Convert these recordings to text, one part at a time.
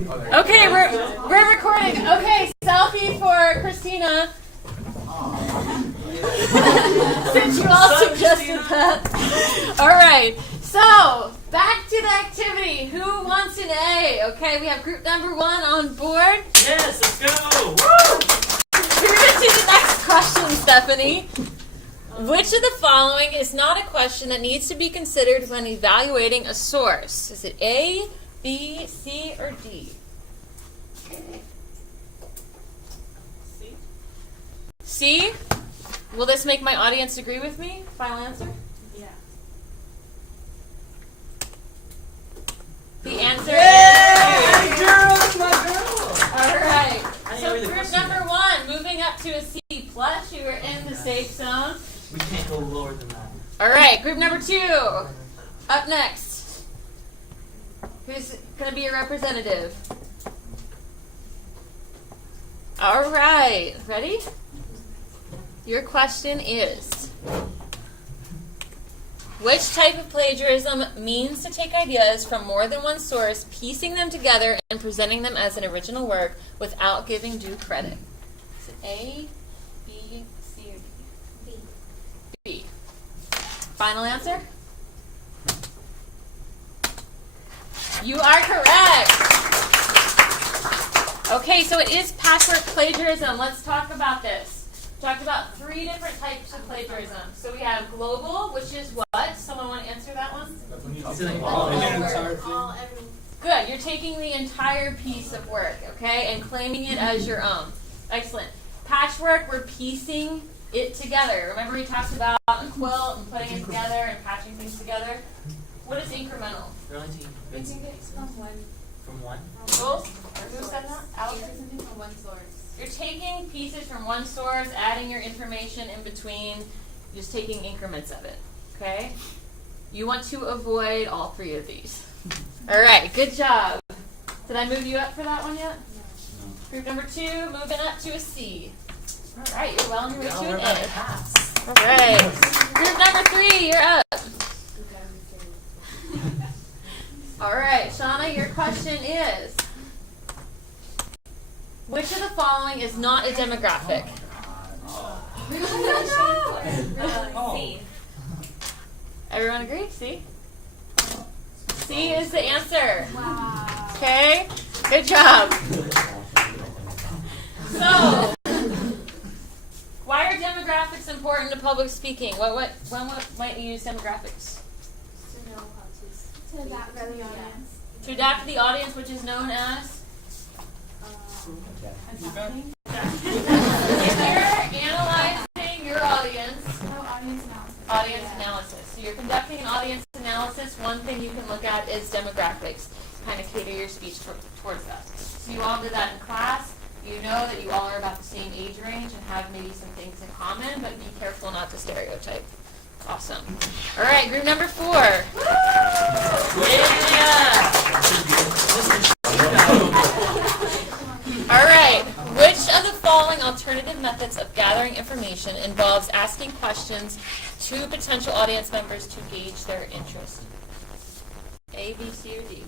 Okay, we're recording. Okay, selfie for Christina. Since you all suggested that. All right. So back to the activity. Who wants an A? Okay, we have group number 1 on board. Yes, let's go. Woo! We're going to do the next question, Stephanie. Which of the following is not a question that needs to be considered when evaluating a source? Is it A, B, C, or D? C. C? Will this make my audience agree with me? Final answer? Yeah. The answer Hey, is... girl, that's my girl. All right. I So know the group question. number 1, moving up to a C+. You are in the safe zone. We can't go lower than that. All right, group number 2. Up next. Who's going to be your representative? All right. Ready? Your question is, which type of plagiarism means to take ideas from more than one source, piecing them together, and presenting them as an original work without giving due credit? Is it A, B, C, or D? B. B. Final answer? You are correct. Okay, so it is patchwork plagiarism. Let's talk about this. We talked about 3 different types of plagiarism. So we have global, which is what? Someone want to answer that one? Good. You're taking the entire piece of work, okay, and claiming it as your own. Excellent. Patchwork, we're piecing it together. Remember we talked about a quilt and putting it together and patching things together? What is incremental? From one? Jules? Who said that? Alex? From one source. You're taking pieces from one source, adding your information in between, just taking increments of it, okay? You want to avoid all 3 of these. All right, good job. Did I move you up for that one yet? No. Group number 2, moving up to a C. All right, you're well on your way to We're an about to A. pass. All right. Group number 3, you're up. All right, Shauna, your question is, which of the following is not a demographic? C. Everyone agree? C? C is the answer. Wow. Okay, good job. So, why are demographics important to public speaking? When might you use demographics? To know how to adapt to the audience. To adapt to the audience, which is known as? If you're analyzing your audience, audience analysis. So you're conducting an audience analysis. One thing you can look at is demographics. Kind of cater your speech towards that. So you all did that in class. You know that you all are about the same age range and have maybe some things in common, but be careful not to stereotype. Awesome. All right, group number 4. Yeah. All right. Which of the following alternative methods of gathering information involves asking questions to potential audience members to gauge their interest? A, B, C, or D?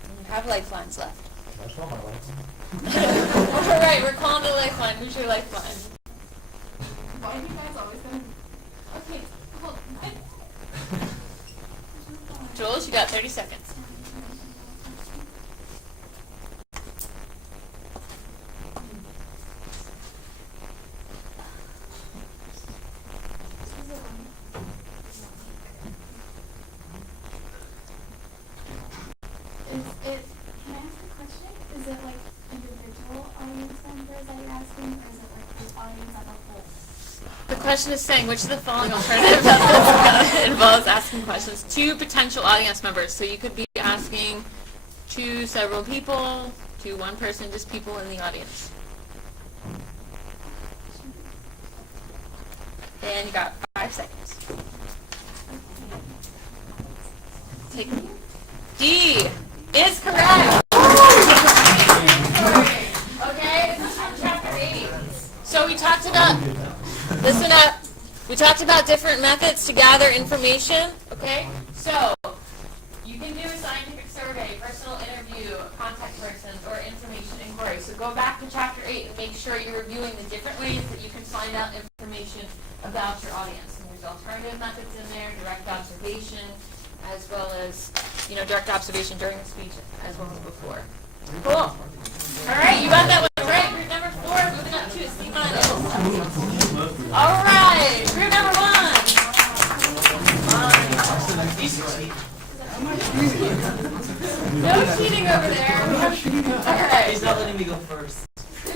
You have lifelines left. All right, we're calling the lifeline. Who's your lifeline? Why have you guys always been? Okay, hold Jules, you got 30 seconds. Can I ask a question? Is it like individual audience members that you're asking, or is it like the audience as a whole? The question is saying which of the following alternative methods involves asking questions to potential audience members. So you could be asking to several people, to one person, just people in the audience. And you got 5 seconds. Take D is correct. Okay, this is from chapter 8. So we talked about, listen up, we talked about different methods to gather information, okay? So, you can do scientific survey, personal interview, contact person, or information inquiry. So go back to chapter 8 and make sure you're reviewing the different ways that you can find out information about your audience. And there's alternative methods in there, direct observation, as well as, direct observation during the speech as well as before. Cool. All right, you got that one right. Group number 4, moving up to C minus. All right, group number 1. No cheating over there. All right. He's not letting me go first.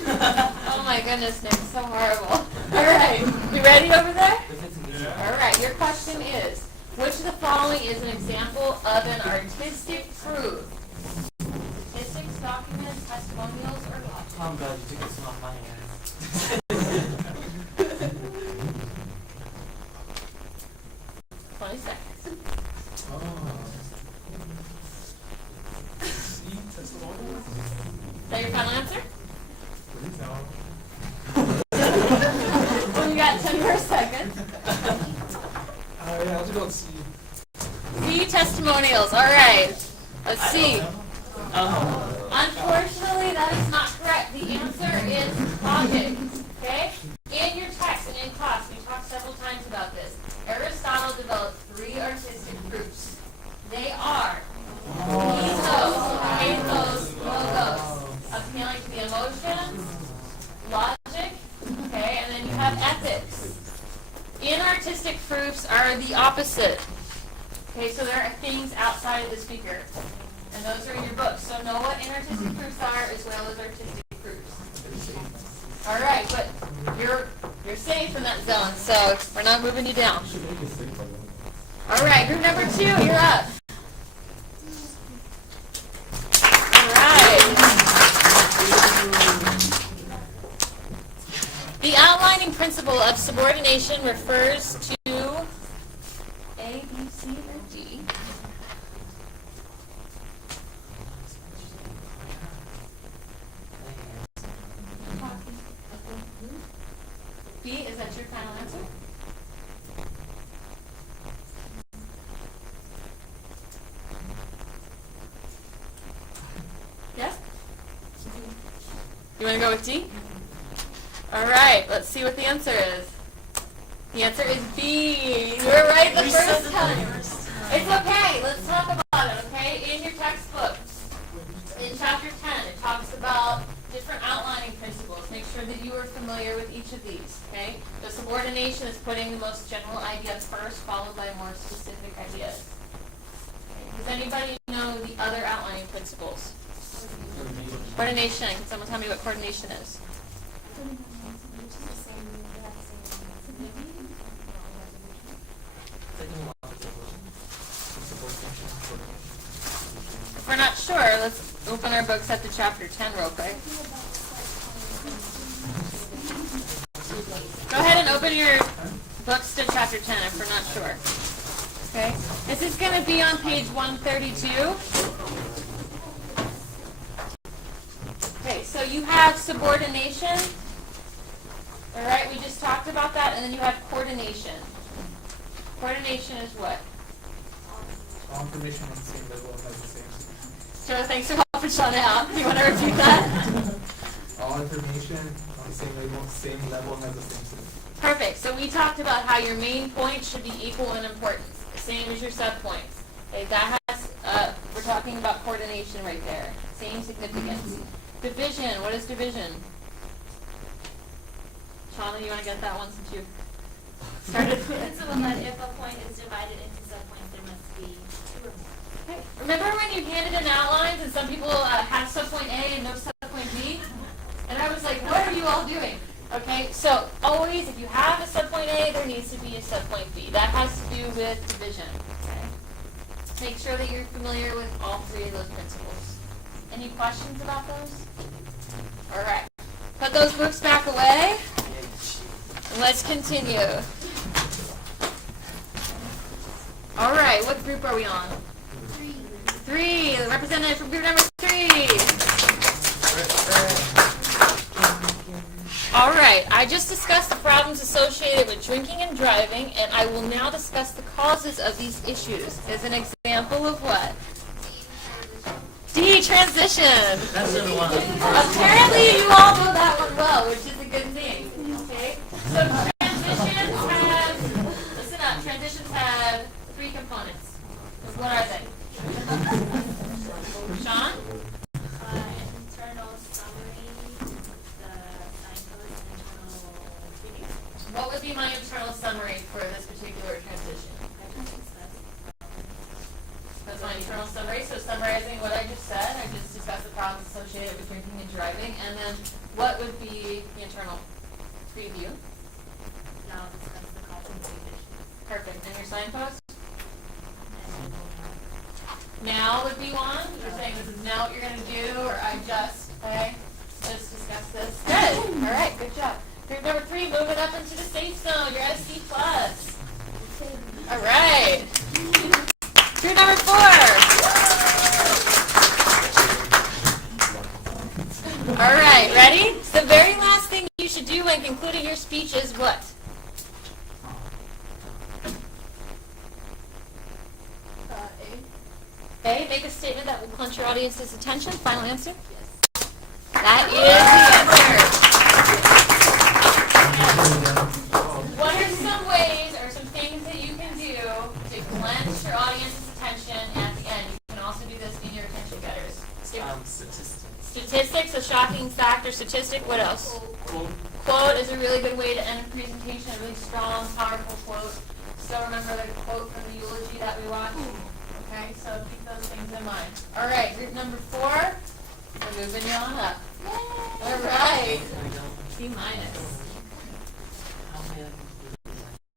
Oh my goodness, Nick, so horrible. All right, you ready over there? All right, your question is, which of the following is an example of an artistic proof? Statistics, documents, testimonials, or logic? Oh, I'm glad you took this one off my hands. 20 seconds. Is that your final answer? Well, you got 10 more seconds. Yeah, I'll just go see. C, testimonials. All right. Let's see. Unfortunately, that is not correct. The answer is logic. Okay? In your text and in class, we talked several times about this. Aristotle developed 3 artistic proofs. They are ethos, pathos, logos, appealing to the emotions, logic, okay, and then you have ethics. Inartistic proofs are the opposite. Okay, so there are things outside of the speaker. And those are in your book. So know what inartistic proofs are as well as artistic proofs. All right, but you're safe in that zone, so we're not moving you down. All right, group number 2, you're up. All right. The outlining principle of subordination refers to A, B, C, or D. B, is that your final answer? Yes? You want to go with D? All right, let's see what the answer is. The answer is B. You were right the first time. It's okay. Let's talk about it, okay? In your textbook, in chapter 10, it talks about different outlining principles. Make sure that you are familiar with each of these, okay? The subordination is putting the most general idea first, followed by more specific ideas. Okay. Does anybody know the other outlining principles? Coordination. Can someone tell me what coordination is? If we're not sure, let's open our books up to chapter 10 real quick. Go ahead and open your books to chapter 10 if we're not sure. Okay? This is going to be on page 132. Okay, so you have subordination. All right, we just talked about that, and then you have coordination. Coordination is what? All information on the same level has the same. So thanks for helping Sean out. You want to repeat that? All information on the same level has the same. Perfect. So we talked about how your main points should be equal in importance, the same as your subpoints. Okay, that has, we're talking about coordination right there. Same significance. Division. What is division? Shauna, you want to get that one since you started? Principle that if a point is divided into subpoints, there must be 2 or more. Okay. Remember when you handed in outlines and some people had subpoint A and no subpoint B? And I was like, what are you all doing? Okay, so always, if you have a subpoint A, there needs to be a subpoint B. That has to do with division. Okay? Make sure that you're familiar with all 3 of those principles. Any questions about those? All right. Put those books back away. And let's continue. All right, what group are we on? 3. The representative from group number 3. All right, I just discussed the problems associated with drinking and driving, and I will now discuss the causes of these issues as an example of what? transition. That's the one. Apparently you all know that one well, which is a good thing. Okay? So transitions have, listen up, transitions have 3 components. What are they? Sean? Internal summary, the signpost, internal preview. What would be my internal summary for this particular transition? That's my internal summary. So summarizing what I just said, I just discussed the problems associated with drinking and driving. And then what would be the internal preview? Now discuss the calls and conditions. Perfect. And your signpost? Now would be one. You're saying this is now what you're going to do, or I just, okay? Let's discuss this. Good. All right. Good job. Group number 3, moving up into the safe zone. You're at a C+. All right. Group number 4. All right. Ready? The very last thing you should do when concluding your speech is what? Okay, make a statement that will clinch your audience's attention. Final answer? Yes. That is the answer. What are some ways or some things that you can do to clench your audience's attention at the end? You can also do this in your attention getters. Statistics. Statistics, a shocking fact or statistic. What else? Quote is a really good way to end a presentation, a really strong, powerful quote. Still remember the quote from the eulogy that we watched? Okay, so keep those things in mind. All right, group number 4, we're moving you on up. All right, C-.